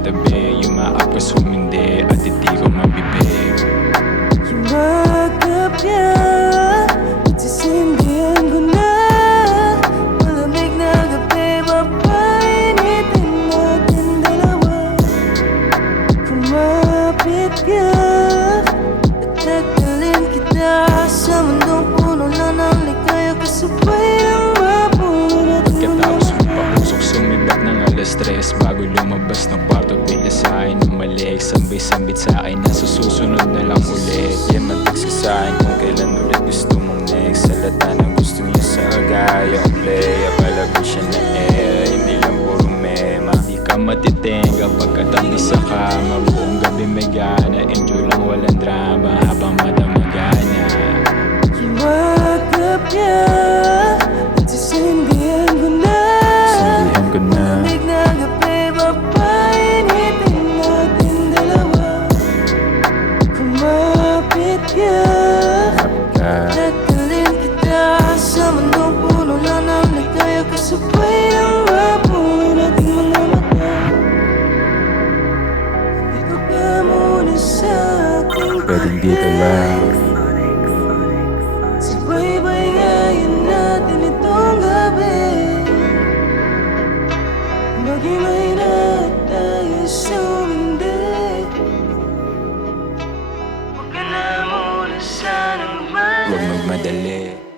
aking tabi. Yumaapos humindi at hindi ko mabibig. Yumakapya at sisindihan ko na. Malamig na gabi, papainitin natin dalawa. Kumapit ka at tagalin kita sa mundong puno lang ng ligaya, kasabay ng mapuno. Pagkatapos magpapusok, sumibat ng alas 3 bago lumabas ng kwarto, bigla sa akin umalik. Sambay-sambit sa akin na susunod na lang ulit. Yan mag-text ka sa akin kung kailan ulit gusto mong next. Salata ng gusto niya sa agaya kong play. Akala ko siya na hindi lang puro mema. Di ka matitenga pagkatabi sa kama. Buong gabi may gana, enjoy lang walang drama habang madamagana. Yumakapya at sisindihan ko na. Sindihan ko na. Malamig na gabi, papainitin natin dalawa. Kumapit ka at tagalin kita sa mundong puno lang ng ligaya, kasabay ng mapuno nating mga mata. Ikaw ka muna sa aking Pwedeng dito lang. Sabay-bayayin natin itong gabi. Maging mahirap tayo sa umindi. Huwag ka na muna sanang Huwag magmadali.